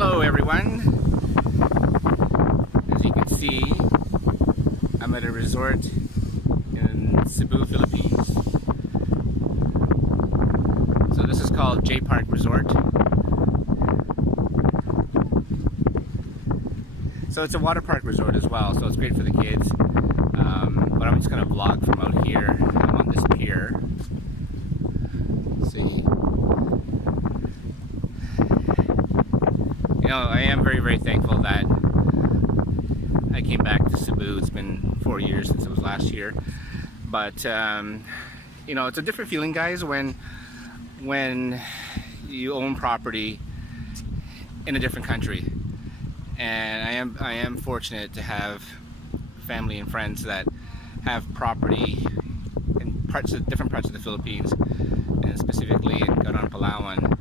Hello everyone. As you can see, I'm at a resort in Cebu, Philippines. So this is called Jpark Resort. So it's a water park resort as well, so it's great for the kids. But I'm just going to vlog from out here. I'm on this pier. Let's see. You know, I am very thankful that I came back to Cebu. It's been 4 years since it was last year. But, you know, it's a different feeling, guys, when you own property in a different country. And I am fortunate to have family and friends that have property in different parts of the Philippines, and specifically in Palawan,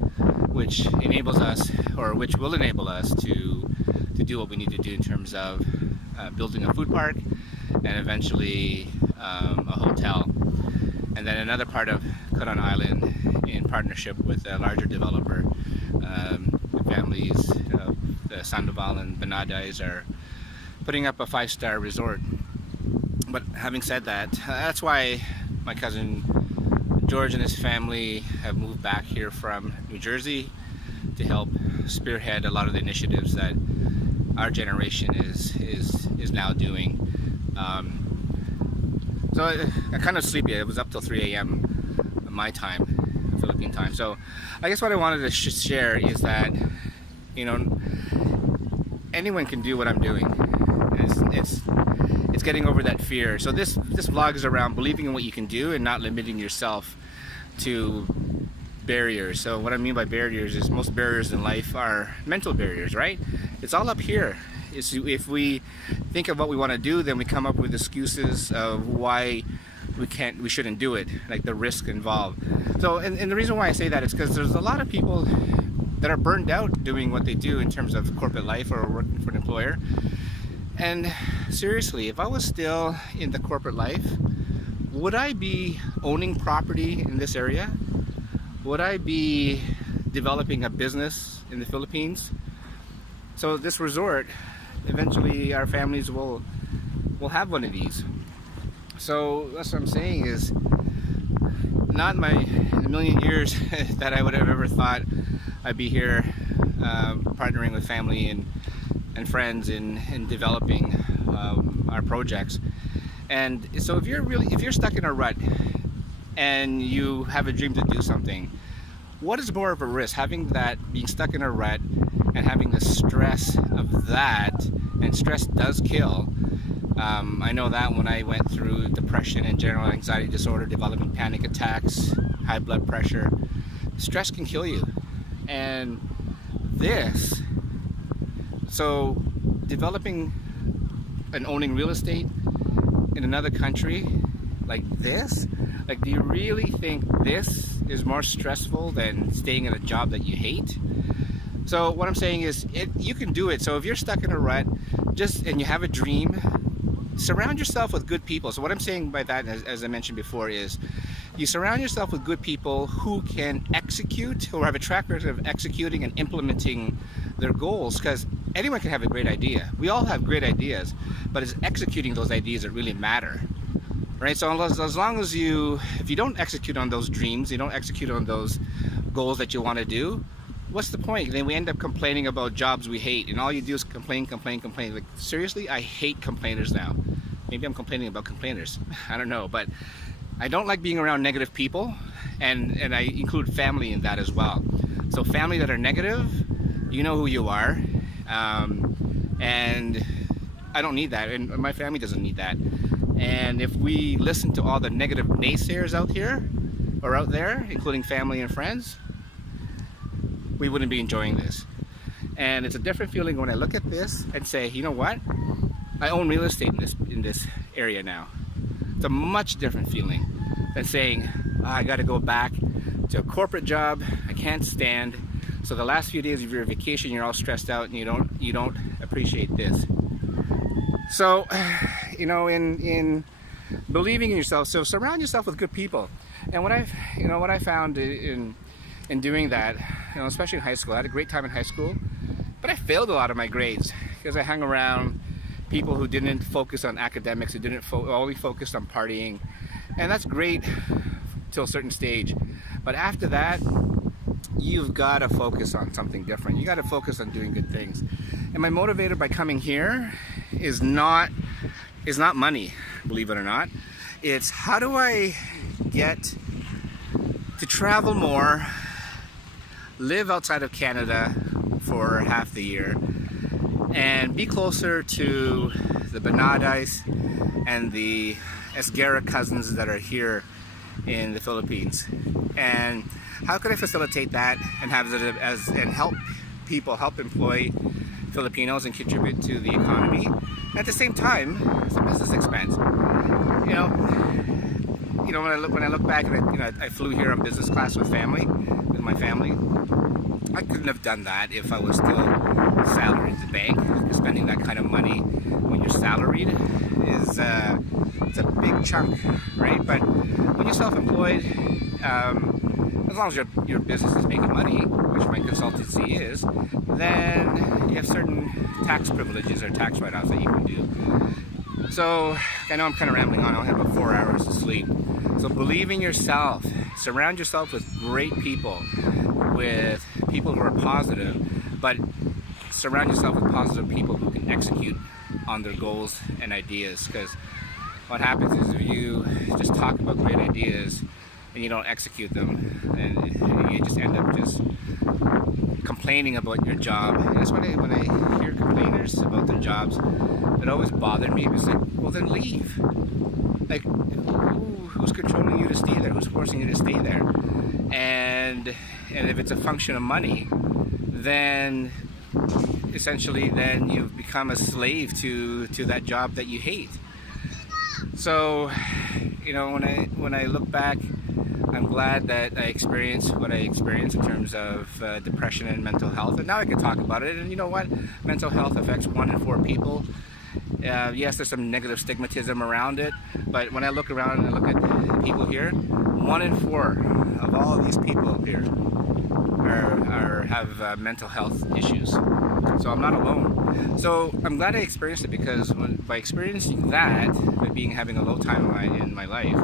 which enables us, or which will enable us to do what we need to do in terms of building a food park and eventually a hotel. And then another part of Coron Island, in partnership with a larger developer, the families of the Sandoval and Benadais are putting up a 5-star resort. But having said that, that's why my cousin George and his family have moved back here from New Jersey to help spearhead a lot of the initiatives that our generation is now doing. So I kind of sleepy. It was up till 3 a.m. my time, Philippine time. So I guess what I wanted to share is that, you know, anyone can do what I'm doing. It's getting over that fear. So this vlog is around believing in what you can do and not limiting yourself to barriers. So what I mean by barriers is most barriers in life are mental barriers, right? It's all up here. If we think of what we want to do, then we come up with excuses of why we shouldn't do it, like the risk involved. So and the reason why I say that is because there's a lot of people that are burned out doing what they do in terms of corporate life or working for an employer. And seriously, if I was still in the corporate life, would I be owning property in this area? Would I be developing a business in the Philippines? So this resort, eventually our families will have one of these. So that's what I'm saying is, not in a million years that I would have ever thought I'd be here partnering with family and friends in developing our projects. And so if you're stuck in a rut and you have a dream to do something, what is more of a risk, having that, being stuck in a rut and having the stress of that? And stress does kill. I know that when I went through depression and general anxiety disorder, developing panic attacks, high blood pressure, stress can kill you. And so developing and owning real estate in another country like this, like, do you really think this is more stressful than staying in a job that you hate? So what I'm saying is, you can do it. So if you're stuck in a rut, and you have a dream, surround yourself with good people. So what I'm saying by that, as I mentioned before, is you surround yourself with good people who can execute, or have a track record of executing and implementing their goals. Because anyone can have a great idea. We all have great ideas, but it's executing those ideas that really matter, right? So as long as if you don't execute on those dreams, you don't execute on those goals that you want to do, what's the point? Then we end up complaining about jobs we hate, and all you do is complain. Like, seriously, I hate complainers now. Maybe I'm complaining about complainers. I don't know, but I don't like being around negative people, and I include family in that as well. So family that are negative, you know who you are, and I don't need that, and my family doesn't need that. And if we listen to all the negative naysayers out here, or out there, including family and friends, we wouldn't be enjoying this. And it's a different feeling when I look at this and say, you know what? I own real estate in this area now. It's a much different feeling than saying, I got to go back to a corporate job I can't stand. So the last few days of your vacation, you're all stressed out and you don't appreciate this. So, you know, in believing in yourself, so surround yourself with good people. And what I found in doing that, you know, especially in high school, I had a great time in high school, But I failed a lot of my grades because I hung around people who didn't focus on academics, who didn't only focused on partying. And that's great till a certain stage. But after that, you've got to focus on something different. You got to focus on doing good things. And my motivator by coming here is not money, believe it or not. It's how do I get to travel more, live outside of Canada for half the year, and be closer to the Banadas and the Esguerra cousins that are here in the Philippines. And how can I facilitate that and have it and help people, help employ Filipinos and contribute to the economy? At the same time, it's a business expense. When I look back and I flew here on business class with my family. I couldn't have done that if I was still salaried at the bank. Spending that kind of money when you're salaried is it's a big chunk, right? But when you're self-employed, as long as your business is making money, which my consultancy is, then you have certain tax privileges or tax write-offs that you can do. So I know I'm kind of rambling on. I only have about 4 hours to sleep. So believe in yourself. Surround yourself with great people, with people who are positive, but surround yourself with positive people who can execute on their goals and ideas. Because what happens is if you just talk about great ideas and you don't execute them, and you just end up just complaining about your job. And that's when I hear complainers about their jobs, it always bothered me. It's like, well, then leave. Like, who's controlling you to stay there? Who's forcing you to stay there? And if it's a function of money, then essentially then you've become a slave to that job that you hate. So, when I look back, I'm glad that I experienced what I experienced in terms of depression and mental health, and now I can talk about it. And you know what? Mental health affects 1 in 4 people. Yes, there's some negative stigmatism around it, but when I look around and I look at people here, 1 in 4 of all of these people here have mental health issues. So I'm not alone. So I'm glad I experienced it, because by experiencing that, by having a low time in my life,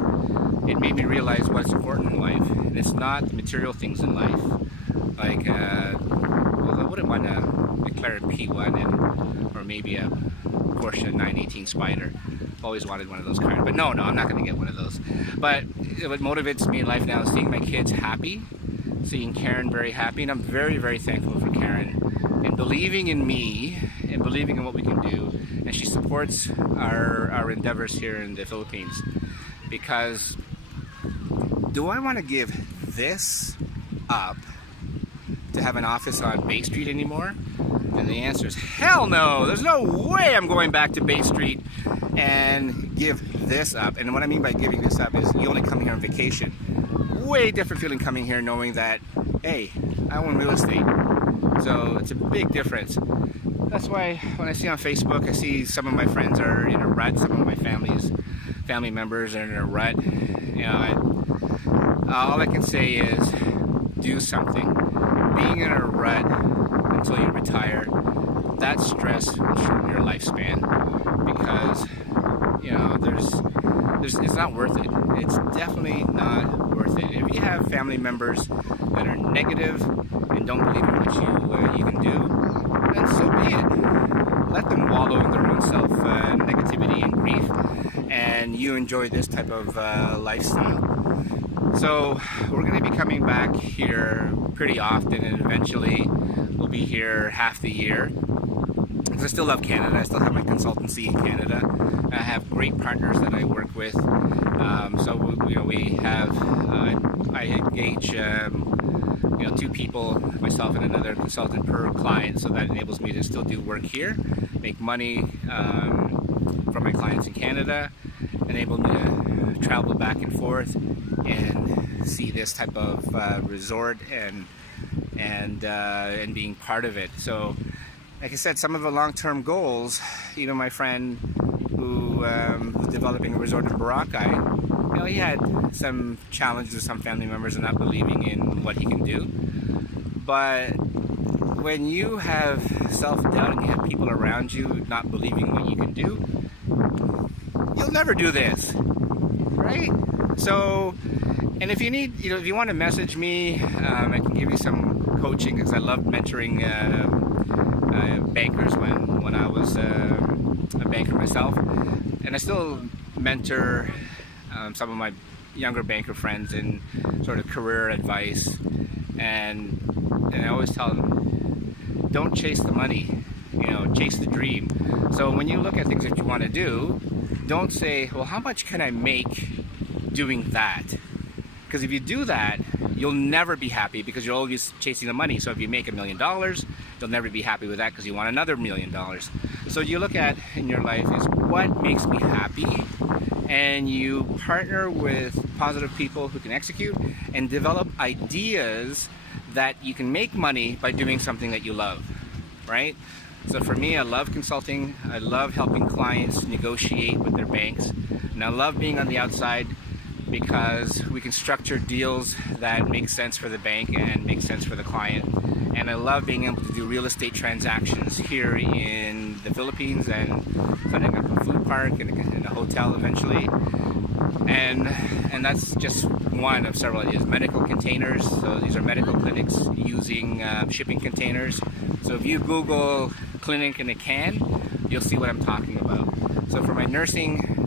it made me realize what's important in life. And it's not the material things in life. Like, well, I wouldn't want a McLaren P1 or maybe a Porsche 918 Spider. Always wanted one of those cars, but no, I'm not going to get one of those. But what motivates me in life now is seeing my kids happy, seeing Karen very happy, and I'm very, very thankful for Karen and believing in me and believing in what we can do. And she supports our endeavors here in the Philippines. Because do I want to give this up to have an office on Bay Street anymore? And the answer is hell no. There's no way I'm going back to Bay Street and give this up. And what I mean by giving this up is you only come here on vacation. Way different feeling coming here knowing that, hey, I own real estate. So it's a big difference. That's why when I see on Facebook, I see some of my friends are in a rut, some of my family members are in a rut. All I can say is do something. Being in a rut until you retire, that stress will shorten your lifespan, because it's not worth it. It's definitely not worth it. If you have family members that are negative and don't believe in what you can do, then so be it. Let them wallow in their own self negativity and grief, and you enjoy this type of lifestyle. So we're going to be coming back here pretty often, and eventually we'll be here half the year. Because I still love Canada. I still have my consultancy in Canada. I have great partners that I work with. I engage 2 people, myself and another consultant per client, so that enables me to still do work here, make money from my clients in Canada, enable me to travel back and forth and see this type of resort and being part of it. So, like I said, some of the long-term goals, my friend who was developing a resort in Boracay, he had some challenges with some family members and not believing in what he can do. But when you have self-doubt and you have people around you not believing what you can do, you'll never do this, right? So, and if you need, if you want to message me, I can give you some coaching, because I love mentoring bankers when I was a banker myself, and I still mentor some of my younger banker friends in sort of career advice, and I always tell them, don't chase the money, chase the dream. So when you look at things that you want to do, don't say, well, how much can I make doing that? Because if you do that, you'll never be happy, because you're always chasing the money. So if you make $1 million, you'll never be happy with that, because you want another $1 million. So you look at in your life is what makes me happy, and you partner with positive people who can execute and develop ideas that you can make money by doing something that you love, right? So for me, I love consulting. I love helping clients negotiate with their banks, and I love being on the outside, because we can structure deals that make sense for the bank and make sense for the client. And I love being able to do real estate transactions here in the Philippines, and setting up a food park and a hotel eventually. And that's just one of several ideas. Medical containers, so these are medical clinics using shipping containers. So if you Google clinic in a can, you'll see what I'm talking about. So for my nursing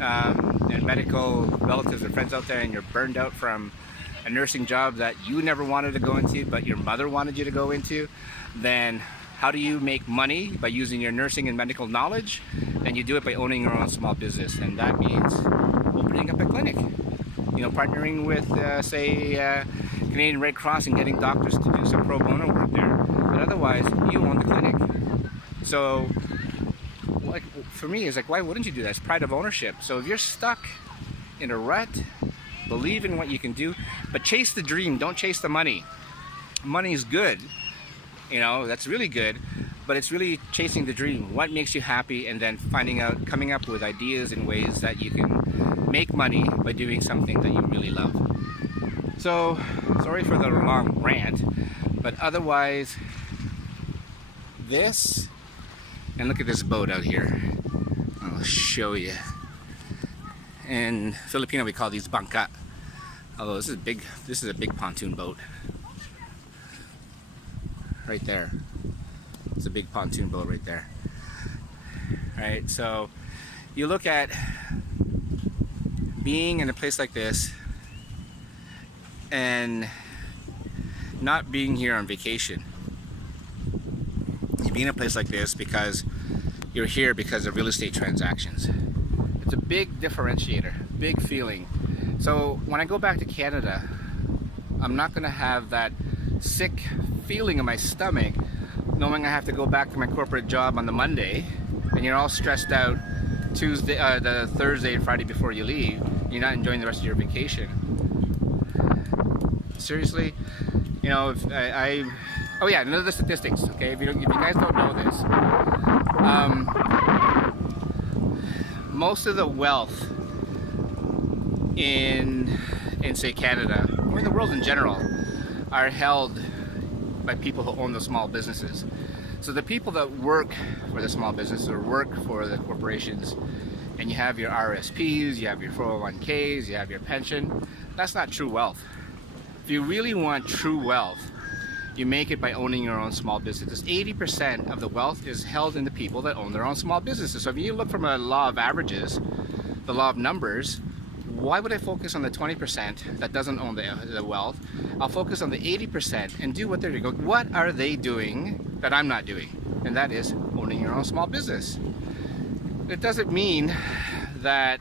and medical relatives or friends out there, and you're burned out from a nursing job that you never wanted to go into but your mother wanted you to go into, then how do you make money? By using your nursing and medical knowledge, and you do it by owning your own small business. And that means opening up a clinic, partnering with Canadian Red Cross and getting doctors to do some pro bono work there. But otherwise, you own the clinic. So for me, it's like, why wouldn't you do that? It's pride of ownership. So if you're stuck in a rut, believe in what you can do, but chase the dream. Don't chase the money. Money is good, that's really good, but it's really chasing the dream. What makes you happy, and then coming up with ideas and ways that you can make money by doing something that you really love. So, sorry for the long rant, but otherwise, this, and look at this boat out here. I'll show you. In Filipino, we call these bangka. Although this is a big pontoon boat. Right there. It's a big pontoon boat right there. Right, so you look at being in a place like this and not being here on vacation. You be in a place like this because you're here because of real estate transactions. It's a big differentiator, big feeling. So when I go back to Canada, I'm not going to have that sick feeling in my stomach knowing I have to go back to my corporate job on the Monday, and you're all stressed out the Thursday and Friday before you leave. You're not enjoying the rest of your vacation. Seriously, if oh yeah, another statistics. Okay, if you guys don't know this, most of the wealth in say Canada, or in the world in general, are held by people who own the small businesses. So the people that work for the small business or work for the corporations, and you have your RSPs, you have your 401ks, you have your pension, that's not true wealth. If you really want true wealth, you make it by owning your own small businesses. 80% of the wealth is held in the people that own their own small businesses. So if you look from a law of averages, the law of numbers, why would I focus on the 20% that doesn't own the wealth? I'll focus on the 80% and do what they're doing. What are they doing that I'm not doing? And that is owning your own small business. It doesn't mean that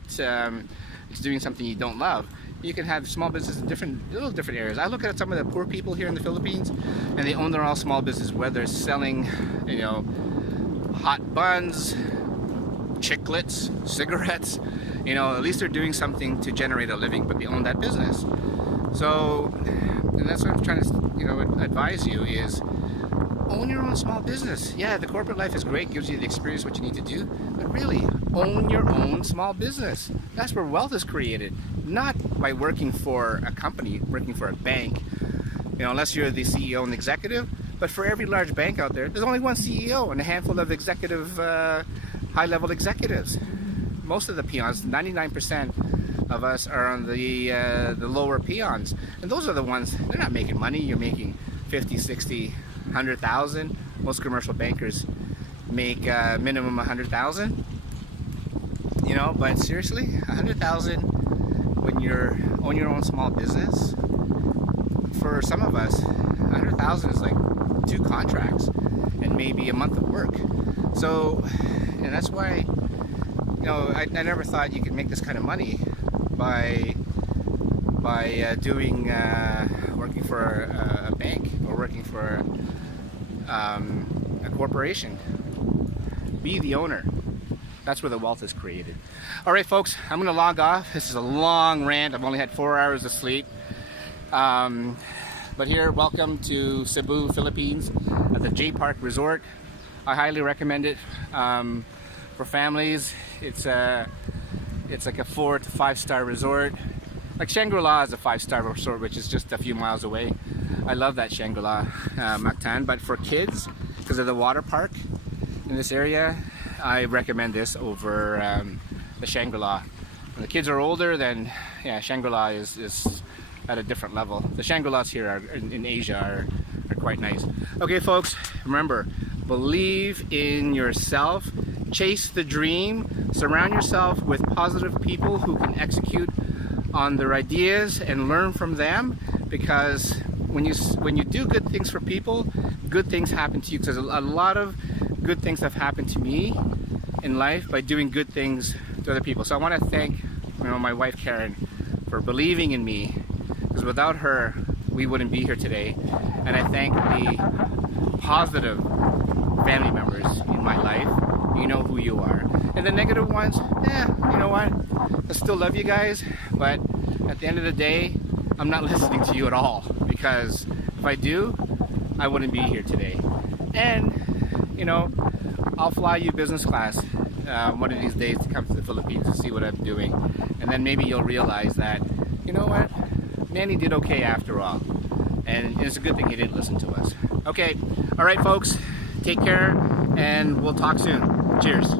it's doing something you don't love. You can have small business in little different areas. I look at some of the poor people here in the Philippines, and they own their own small business, whether it's selling, hot buns, chiclets, cigarettes. At least they're doing something to generate a living, but they own that business. So, and that's what I'm trying to, advise you is own your own small business. Yeah, the corporate life is great, gives you the experience, what you need to do, but really, own your own small business. That's where wealth is created, not by working for a company, working for a bank, unless you're the CEO and executive, But for every large bank out there, there's only one CEO and a handful of executive, high-level executives. Most of the peons, 99% of us, are on the lower peons, and those are the ones, they're not making money. You're making 50, 60, 100,000. Most commercial bankers make minimum 100,000. You know, but seriously, 100,000 when you own your own small business. For some of us, 100,000 is like 2 contracts and maybe a month of work. So, and that's why, you know, I never thought you could make this kind of money by doing working for a bank or working for a corporation. Be the owner. That's where the wealth is created. All right, folks, I'm going to log off. This is a long rant. I've only had 4 hours of sleep. But here, welcome to Cebu, Philippines, at the Jpark Resort. I highly recommend it for families. It's like a 4 to 5 star resort. Like Shangri-La is a 5-star resort, which is just a few miles away. I love that Shangri-La, Mactan. But for kids, because of the water park in this area, I recommend this over the Shangri-La. When the kids are older, then yeah, Shangri-La is at a different level. The Shangri-Las here in Asia are quite nice. Okay, folks, remember, believe in yourself, chase the dream, surround yourself with positive people who can execute on their ideas and learn from them, because when you do good things for people, good things happen to you. Because a lot of good things have happened to me in life by doing good things to other people. So I want to thank, you know, my wife Karen for believing in me, because without her we wouldn't be here today. And I thank the positive family members in my life. You know who you are. And the negative ones, you know what, I still love you guys, but at the end of the day, I'm not listening to you at all, because if I do, I wouldn't be here today. And you know, I'll fly you business class one of these days to come to the Philippines to see what I'm doing, and then maybe you'll realize that, you know what, Manny did okay after all, and it's a good thing he didn't listen to us. Okay, all right, folks, take care, and we'll talk soon. Cheers.